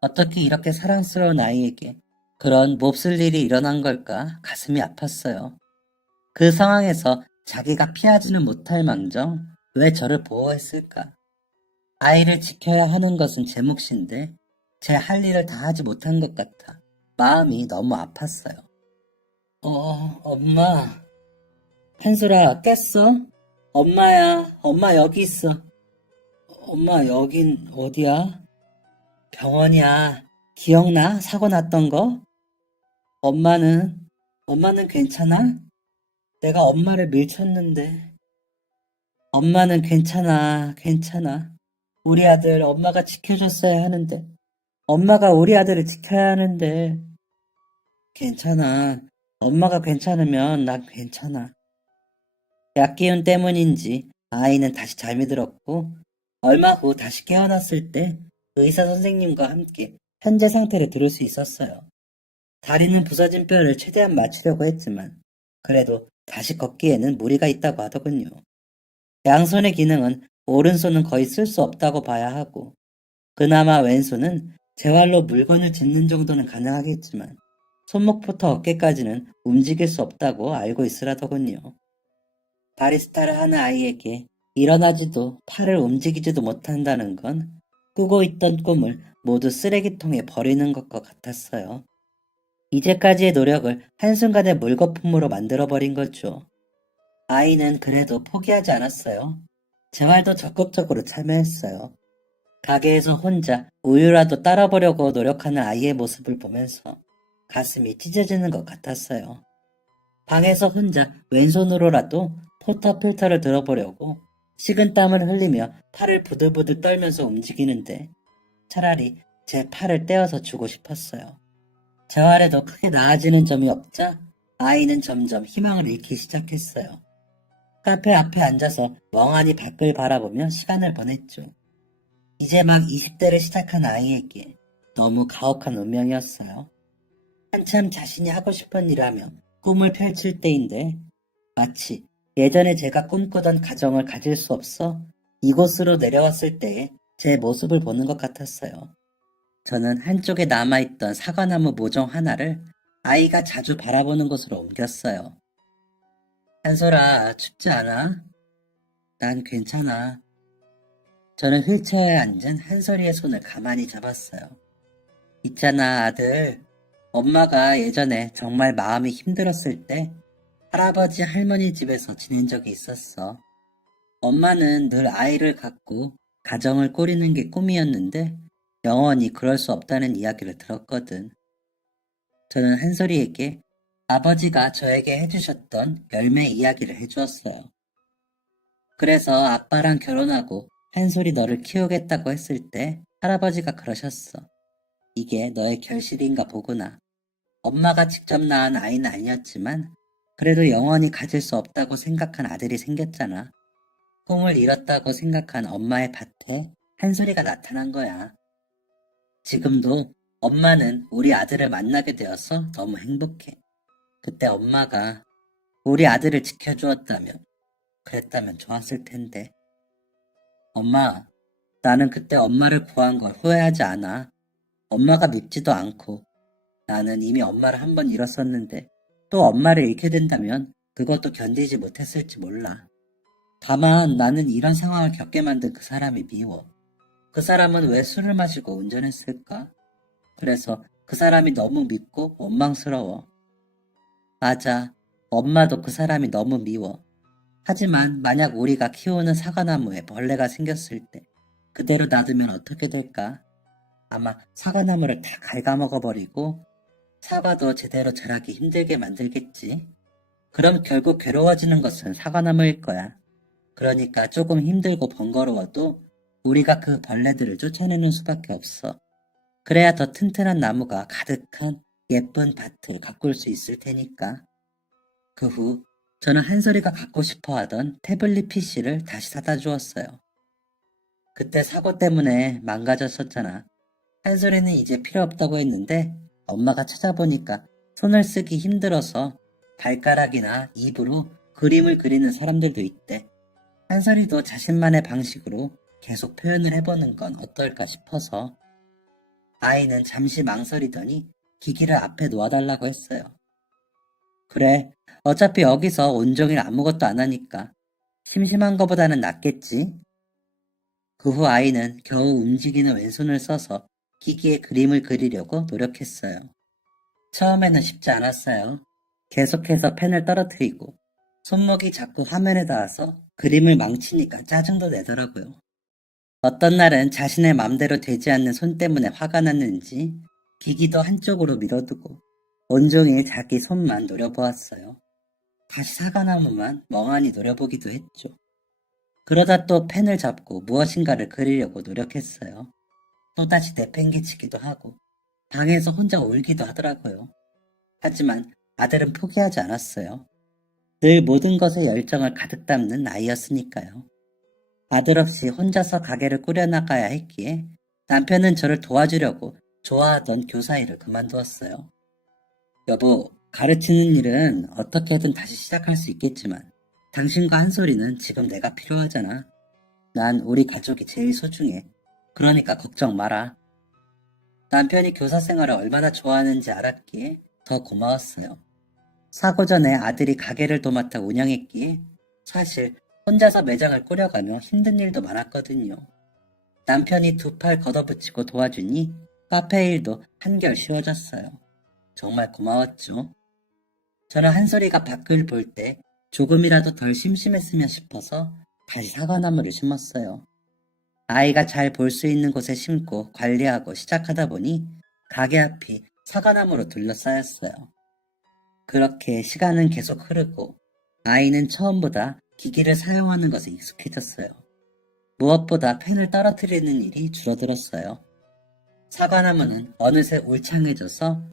어떻게 이렇게 사랑스러운 아이에게 그런 몹쓸 일이 일어난 걸까 가슴이 아팠어요. 그 상황에서 자기가 피하지는 못할 망정 왜 저를 보호했을까? 아이를 지켜야 하는 것은 제 몫인데 제 할 일을 다 하지 못한 것 같아 마음이 너무 아팠어요. 엄마. 한솔아, 깼어? 엄마야, 엄마 여기 있어. 엄마, 여긴 어디야? 병원이야. 기억나? 사고 났던 거? 엄마는, 엄마는 괜찮아? 내가 엄마를 밀쳤는데. 엄마는 괜찮아, 괜찮아. 우리 아들 엄마가 지켜줬어야 하는데. 엄마가 우리 아들을 지켜야 하는데. 괜찮아. 엄마가 괜찮으면 난 괜찮아. 약기운 때문인지 아이는 다시 잠이 들었고 얼마 후 다시 깨어났을 때 의사 선생님과 함께 현재 상태를 들을 수 있었어요. 다리는 부서진 뼈를 최대한 맞추려고 했지만 그래도 다시 걷기에는 무리가 있다고 하더군요. 양손의 기능은 오른손은 거의 쓸 수 없다고 봐야 하고 그나마 왼손은 재활로 물건을 짚는 정도는 가능하겠지만 손목부터 어깨까지는 움직일 수 없다고 알고 있으라더군요. 바리스타를 하는 아이에게 일어나지도 팔을 움직이지도 못한다는 건 꾸고 있던 꿈을 모두 쓰레기통에 버리는 것과 같았어요. 이제까지의 노력을 한순간에 물거품으로 만들어버린 거죠. 아이는 그래도 포기하지 않았어요. 재활도 적극적으로 참여했어요. 가게에서 혼자 우유라도 따라보려고 노력하는 아이의 모습을 보면서 가슴이 찢어지는 것 같았어요. 방에서 혼자 왼손으로라도 포터 필터를 들어보려고 식은땀을 흘리며 팔을 부들부들 떨면서 움직이는데 차라리 제 팔을 떼어서 주고 싶었어요. 재활에도 크게 나아지는 점이 없자 아이는 점점 희망을 잃기 시작했어요. 카페 앞에 앉아서 멍하니 밖을 바라보며 시간을 보냈죠. 이제 막 20대를 시작한 아이에게 너무 가혹한 운명이었어요. 한참 자신이 하고 싶은 일하며 꿈을 펼칠 때인데 마치 예전에 제가 꿈꾸던 가정을 가질 수 없어 이곳으로 내려왔을 때의 제 모습을 보는 것 같았어요. 저는 한쪽에 남아있던 사과나무 모종 하나를 아이가 자주 바라보는 곳으로 옮겼어요. 한솔아, 춥지 않아? 난 괜찮아. 저는 휠체어에 앉은 한솔이의 손을 가만히 잡았어요. 있잖아, 아들. 엄마가 예전에 정말 마음이 힘들었을 때 할아버지 할머니 집에서 지낸 적이 있었어. 엄마는 늘 아이를 갖고 가정을 꾸리는 게 꿈이었는데 영원히 그럴 수 없다는 이야기를 들었거든. 저는 한솔이에게 아버지가 저에게 해주셨던 열매 이야기를 해주었어요. 그래서 아빠랑 결혼하고 한솔이 너를 키우겠다고 했을 때 할아버지가 그러셨어. 이게 너의 결실인가 보구나. 엄마가 직접 낳은 아이는 아니었지만 그래도 영원히 가질 수 없다고 생각한 아들이 생겼잖아. 꿈을 잃었다고 생각한 엄마의 밭에 한솔이가 나타난 거야. 지금도 엄마는 우리 아들을 만나게 되어서 너무 행복해. 그때 엄마가 우리 아들을 지켜주었다면, 그랬다면 좋았을 텐데. 엄마, 나는 그때 엄마를 구한 걸 후회하지 않아. 엄마가 밉지도 않고 나는 이미 엄마를 한 번 잃었었는데 또 엄마를 잃게 된다면 그것도 견디지 못했을지 몰라. 다만 나는 이런 상황을 겪게 만든 그 사람이 미워. 그 사람은 왜 술을 마시고 운전했을까? 그래서 그 사람이 너무 밉고 원망스러워. 맞아. 엄마도 그 사람이 너무 미워. 하지만 만약 우리가 키우는 사과나무에 벌레가 생겼을 때 그대로 놔두면 어떻게 될까? 아마 사과나무를 다 갉아먹어버리고 사과도 제대로 자라기 힘들게 만들겠지. 그럼 결국 괴로워지는 것은 사과나무일 거야. 그러니까 조금 힘들고 번거로워도 우리가 그 벌레들을 쫓아내는 수밖에 없어. 그래야 더 튼튼한 나무가 가득한 예쁜 밭을 가꿀 수 있을 테니까. 그 후 저는 한솔이가 갖고 싶어 하던 태블릿 PC를 다시 사다 주었어요. 그때 사고 때문에 망가졌었잖아. 한솔이는 이제 필요 없다고 했는데 엄마가 찾아보니까 손을 쓰기 힘들어서 발가락이나 입으로 그림을 그리는 사람들도 있대. 한솔이도 자신만의 방식으로 계속 표현을 해보는 건 어떨까 싶어서 아이는 잠시 망설이더니 기기를 앞에 놓아달라고 했어요. 그래, 어차피 여기서 온종일 아무것도 안 하니까 심심한 거보다는 낫겠지. 그 후 아이는 겨우 움직이는 왼손을 써서 기기에 그림을 그리려고 노력했어요. 처음에는 쉽지 않았어요. 계속해서 펜을 떨어뜨리고 손목이 자꾸 화면에 닿아서 그림을 망치니까 짜증도 내더라고요. 어떤 날은 자신의 맘대로 되지 않는 손 때문에 화가 났는지 기기도 한쪽으로 밀어두고 온종일 자기 손만 노려보았어요. 다시 사과나무만 멍하니 노려보기도 했죠. 그러다 또 펜을 잡고 무엇인가를 그리려고 노력했어요. 또다시 내팽개치기도 하고 방에서 혼자 울기도 하더라고요. 하지만 아들은 포기하지 않았어요. 늘 모든 것에 열정을 가득 담는 아이였으니까요. 아들 없이 혼자서 가게를 꾸려나가야 했기에 남편은 저를 도와주려고 좋아하던 교사 일을 그만두었어요. 여보, 가르치는 일은 어떻게든 다시 시작할 수 있겠지만 당신과 한솔이는 지금 내가 필요하잖아. 난 우리 가족이 제일 소중해. 그러니까 걱정 마라. 남편이 교사 생활을 얼마나 좋아하는지 알았기에 더 고마웠어요. 사고 전에 아들이 가게를 도맡아 운영했기에 사실 혼자서 매장을 꾸려가며 힘든 일도 많았거든요. 남편이 두 팔 걷어붙이고 도와주니 카페 일도 한결 쉬워졌어요. 정말 고마웠죠. 저는 한솔이가 밖을 볼 때 조금이라도 덜 심심했으면 싶어서 다시 사과나무를 심었어요. 아이가 잘 볼 수 있는 곳에 심고 관리하고 시작하다 보니 가게 앞이 사과나무로 둘러싸였어요. 그렇게 시간은 계속 흐르고 아이는 처음보다 기기를 사용하는 것에 익숙해졌어요. 무엇보다 펜을 떨어뜨리는 일이 줄어들었어요. 사과나무는 어느새 울창해져서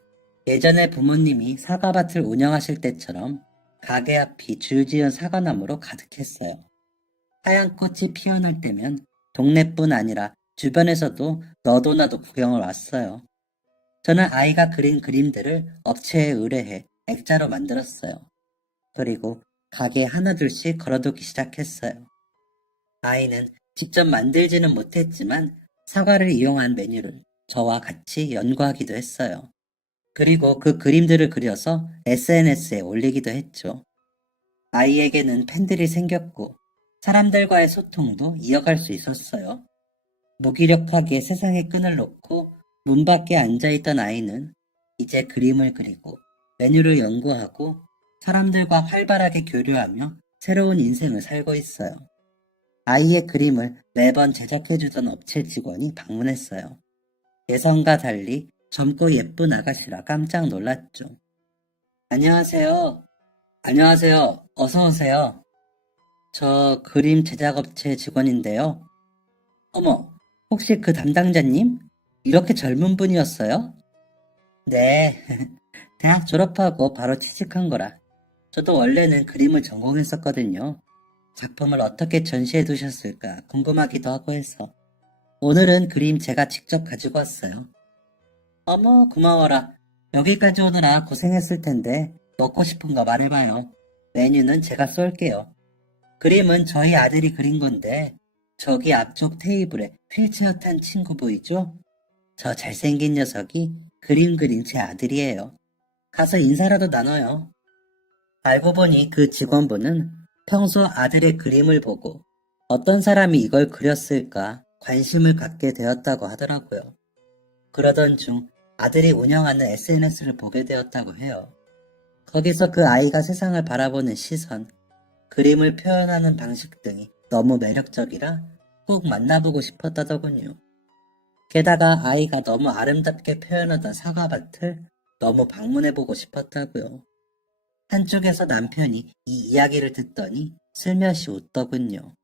예전에 부모님이 사과밭을 운영하실 때처럼 가게 앞이 줄지은 사과나무로 가득했어요. 하얀 꽃이 피어날 때면 동네뿐 아니라 주변에서도 너도 나도 구경을 왔어요. 저는 아이가 그린 그림들을 업체에 의뢰해 액자로 만들었어요. 그리고 가게에 하나둘씩 걸어두기 시작했어요. 아이는 직접 만들지는 못했지만 사과를 이용한 메뉴를 저와 같이 연구하기도 했어요. 그리고 그 그림들을 그려서 SNS에 올리기도 했죠. 아이에게는 팬들이 생겼고 사람들과의 소통도 이어갈 수 있었어요. 무기력하게 세상에 끈을 놓고 문 밖에 앉아있던 아이는 이제 그림을 그리고 메뉴를 연구하고 사람들과 활발하게 교류하며 새로운 인생을 살고 있어요. 아이의 그림을 매번 제작해주던 업체 직원이 방문했어요. 예상과 달리 젊고 예쁜 아가씨라 깜짝 놀랐죠. 안녕하세요. 안녕하세요. 어서 오세요. 저 그림 제작업체 직원인데요. 어머, 혹시 그 담당자님? 이렇게 젊은 분이었어요? 네, 대학 졸업하고 바로 취직한 거라. 저도 원래는 그림을 전공했었거든요. 작품을 어떻게 전시해 두셨을까 궁금하기도 하고 해서. 오늘은 그림 제가 직접 가지고 왔어요. 어머, 고마워라. 여기까지 오느라 고생했을 텐데 먹고 싶은 거 말해봐요. 메뉴는 제가 쏠게요. 그림은 저희 아들이 그린 건데 저기 앞쪽 테이블에 휠체어 탄 친구 보이죠? 저 잘생긴 녀석이 그림 그린 제 아들이에요. 가서 인사라도 나눠요. 알고 보니 그 직원분은 평소 아들의 그림을 보고 어떤 사람이 이걸 그렸을까 관심을 갖게 되었다고 하더라고요. 그러던 중 아들이 운영하는 SNS를 보게 되었다고 해요. 거기서 그 아이가 세상을 바라보는 시선, 그림을 표현하는 방식 등이 너무 매력적이라 꼭 만나보고 싶었다더군요. 게다가 아이가 너무 아름답게 표현하던 사과밭을 너무 방문해보고 싶었다고요. 한쪽에서 남편이 이 이야기를 듣더니 슬며시 웃더군요.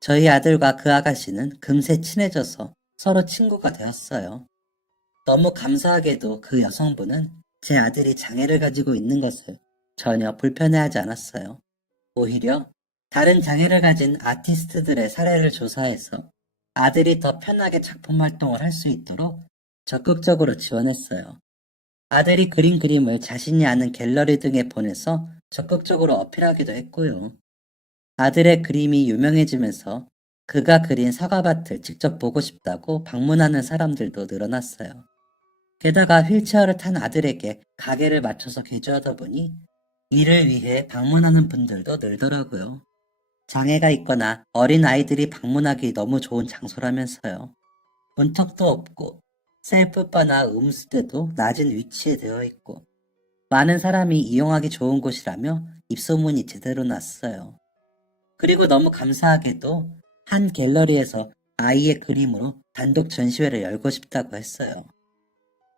저희 아들과 그 아가씨는 금세 친해져서 서로 친구가 되었어요. 너무 감사하게도 그 여성분은 제 아들이 장애를 가지고 있는 것을 전혀 불편해하지 않았어요. 오히려 다른 장애를 가진 아티스트들의 사례를 조사해서 아들이 더 편하게 작품 활동을 할 수 있도록 적극적으로 지원했어요. 아들이 그린 그림을 자신이 아는 갤러리 등에 보내서 적극적으로 어필하기도 했고요. 아들의 그림이 유명해지면서 그가 그린 사과밭을 직접 보고 싶다고 방문하는 사람들도 늘어났어요. 게다가 휠체어를 탄 아들에게 가게를 맞춰서 개조하다 보니 이를 위해 방문하는 분들도 늘더라고요. 장애가 있거나 어린 아이들이 방문하기 너무 좋은 장소라면서요. 문턱도 없고 셀프바나 음수대도 낮은 위치에 되어 있고 많은 사람이 이용하기 좋은 곳이라며 입소문이 제대로 났어요. 그리고 너무 감사하게도 한 갤러리에서 아이의 그림으로 단독 전시회를 열고 싶다고 했어요.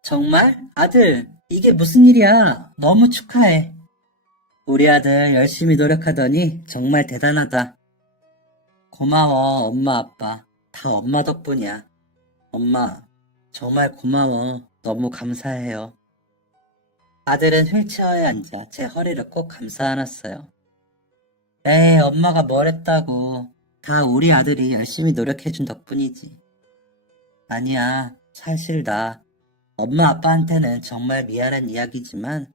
정말? 아들, 이게 무슨 일이야? 너무 축하해. 우리 아들 열심히 노력하더니 정말 대단하다. 고마워, 엄마, 아빠. 다 엄마 덕분이야. 엄마, 정말 고마워. 너무 감사해요. 아들은 휠체어에 앉아 제 허리를 꼭 감싸 안았어요. 에이, 엄마가 뭘 했다고. 다 우리 아들이 열심히 노력해준 덕분이지. 아니야, 사실 나 엄마 아빠한테는 정말 미안한 이야기지만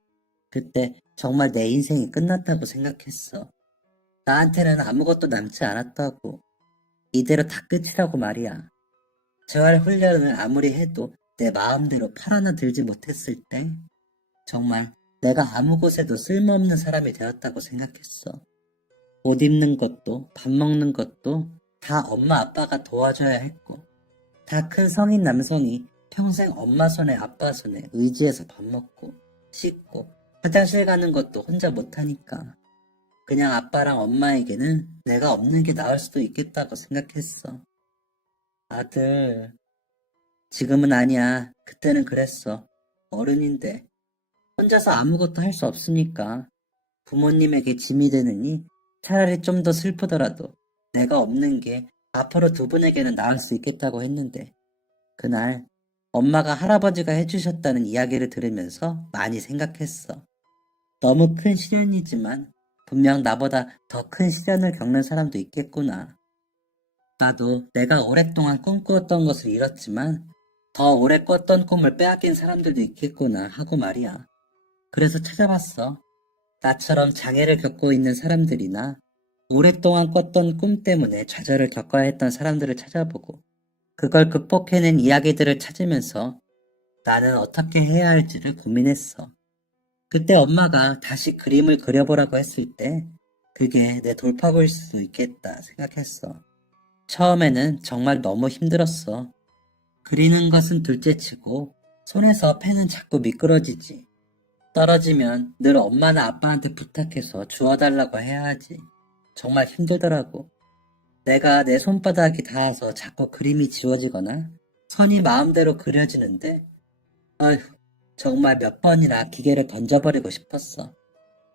그때 정말 내 인생이 끝났다고 생각했어. 나한테는 아무것도 남지 않았다고. 이대로 다 끝이라고 말이야. 재활 훈련을 아무리 해도 내 마음대로 팔 하나 들지 못했을 때 정말 내가 아무 곳에도 쓸모없는 사람이 되었다고 생각했어. 옷 입는 것도 밥 먹는 것도 다 엄마 아빠가 도와줘야 했고 다 큰 성인 남성이 평생 엄마 손에 아빠 손에 의지해서 밥 먹고 씻고 화장실 가는 것도 혼자 못하니까 그냥 아빠랑 엄마에게는 내가 없는 게 나을 수도 있겠다고 생각했어. 아들, 지금은 아니야. 그때는 그랬어. 어른인데 혼자서 아무것도 할 수 없으니까 부모님에게 짐이 되느니 차라리 좀 더 슬프더라도 내가 없는 게 앞으로 두 분에게는 나을 수 있겠다고 했는데 그날 엄마가 할아버지가 해주셨다는 이야기를 들으면서 많이 생각했어. 너무 큰 시련이지만 분명 나보다 더 큰 시련을 겪는 사람도 있겠구나. 나도 내가 오랫동안 꿈꾸었던 것을 잃었지만 더 오래 꿨던 꿈을 빼앗긴 사람들도 있겠구나 하고 말이야. 그래서 찾아봤어. 나처럼 장애를 겪고 있는 사람들이나 오랫동안 꿨던 꿈 때문에 좌절을 겪어야 했던 사람들을 찾아보고 그걸 극복해낸 이야기들을 찾으면서 나는 어떻게 해야 할지를 고민했어. 그때 엄마가 다시 그림을 그려보라고 했을 때 그게 내 돌파구일 수도 있겠다 생각했어. 처음에는 정말 너무 힘들었어. 그리는 것은 둘째치고 손에서 펜은 자꾸 미끄러지지. 떨어지면 늘 엄마나 아빠한테 부탁해서 주워달라고 해야 하지. 정말 힘들더라고. 내가 내 손바닥이 닿아서 자꾸 그림이 지워지거나 선이 마음대로 그려지는데 아휴 정말 몇 번이나 기계를 던져버리고 싶었어.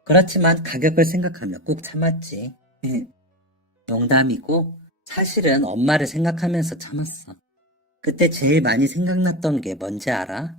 그렇지만 가격을 생각하며 꾹 참았지. 농담이고 사실은 엄마를 생각하면서 참았어. 그때 제일 많이 생각났던 게 뭔지 알아?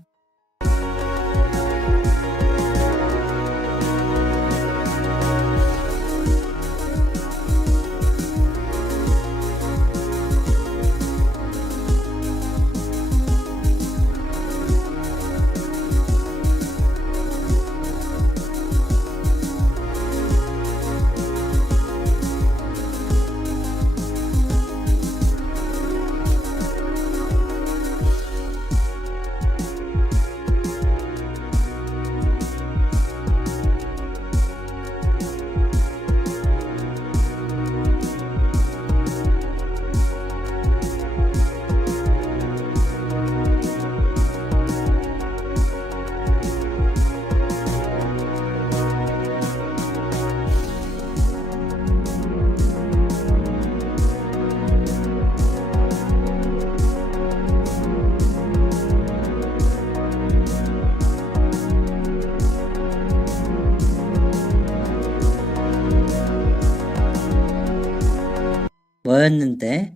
뭐였는데?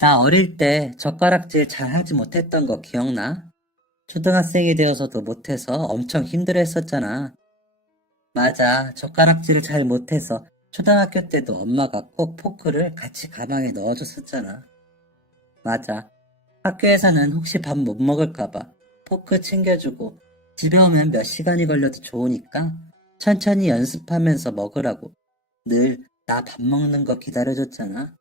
나 어릴 때 젓가락질 잘 하지 못했던 거 기억나? 초등학생이 되어서도 못해서 엄청 힘들어 했었잖아. 맞아. 젓가락질을 잘 못해서 초등학교 때도 엄마가 꼭 포크를 같이 가방에 넣어줬었잖아. 맞아. 학교에서는 혹시 밥 못 먹을까봐 포크 챙겨주고 집에 오면 몇 시간이 걸려도 좋으니까 천천히 연습하면서 먹으라고 늘 나 밥 먹는 거 기다려줬잖아.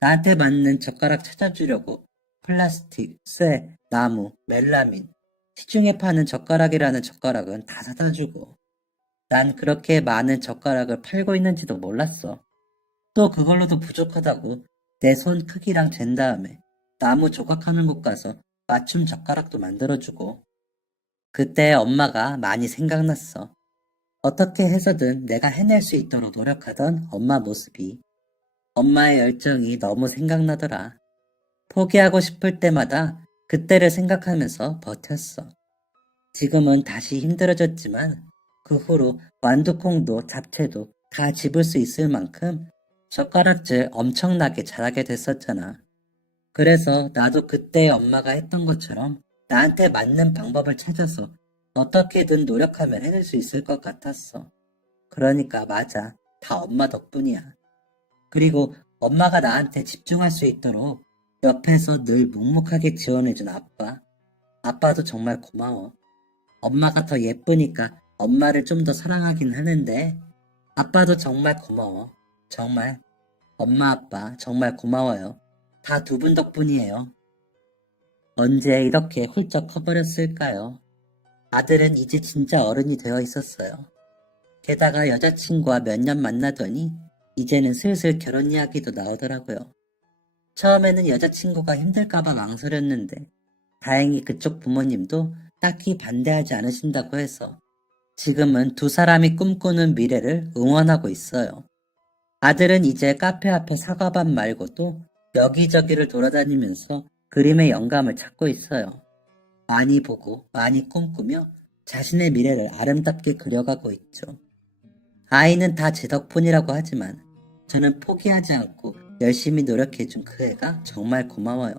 나한테 맞는 젓가락 찾아주려고 플라스틱, 쇠, 나무, 멜라민, 시중에 파는 젓가락이라는 젓가락은 다 사다주고 난 그렇게 많은 젓가락을 팔고 있는지도 몰랐어. 또 그걸로도 부족하다고 내 손 크기랑 잰 다음에 나무 조각하는 곳 가서 맞춤 젓가락도 만들어주고 그때 엄마가 많이 생각났어. 어떻게 해서든 내가 해낼 수 있도록 노력하던 엄마 모습이 엄마의 열정이 너무 생각나더라. 포기하고 싶을 때마다 그때를 생각하면서 버텼어. 지금은 다시 힘들어졌지만 그 후로 완두콩도 잡채도 다 집을 수 있을 만큼 젓가락질 엄청나게 잘하게 됐었잖아. 그래서 나도 그때 엄마가 했던 것처럼 나한테 맞는 방법을 찾아서 어떻게든 노력하면 해낼 수 있을 것 같았어. 그러니까 맞아. 다 엄마 덕분이야. 그리고 엄마가 나한테 집중할 수 있도록 옆에서 늘 묵묵하게 지원해준 아빠. 아빠도 정말 고마워. 엄마가 더 예쁘니까 엄마를 좀 더 사랑하긴 하는데 아빠도 정말 고마워. 정말 엄마 아빠 정말 고마워요. 다 두 분 덕분이에요. 언제 이렇게 훌쩍 커버렸을까요? 아들은 이제 진짜 어른이 되어 있었어요. 게다가 여자친구와 몇 년 만나더니 이제는 슬슬 결혼 이야기도 나오더라고요. 처음에는 여자친구가 힘들까봐 망설였는데 다행히 그쪽 부모님도 딱히 반대하지 않으신다고 해서 지금은 두 사람이 꿈꾸는 미래를 응원하고 있어요. 아들은 이제 카페 앞에 사과밭 말고도 여기저기를 돌아다니면서 그림의 영감을 찾고 있어요. 많이 보고 많이 꿈꾸며 자신의 미래를 아름답게 그려가고 있죠. 아이는 다 제 덕분이라고 하지만 저는 포기하지 않고 열심히 노력해준 그 애가 정말 고마워요.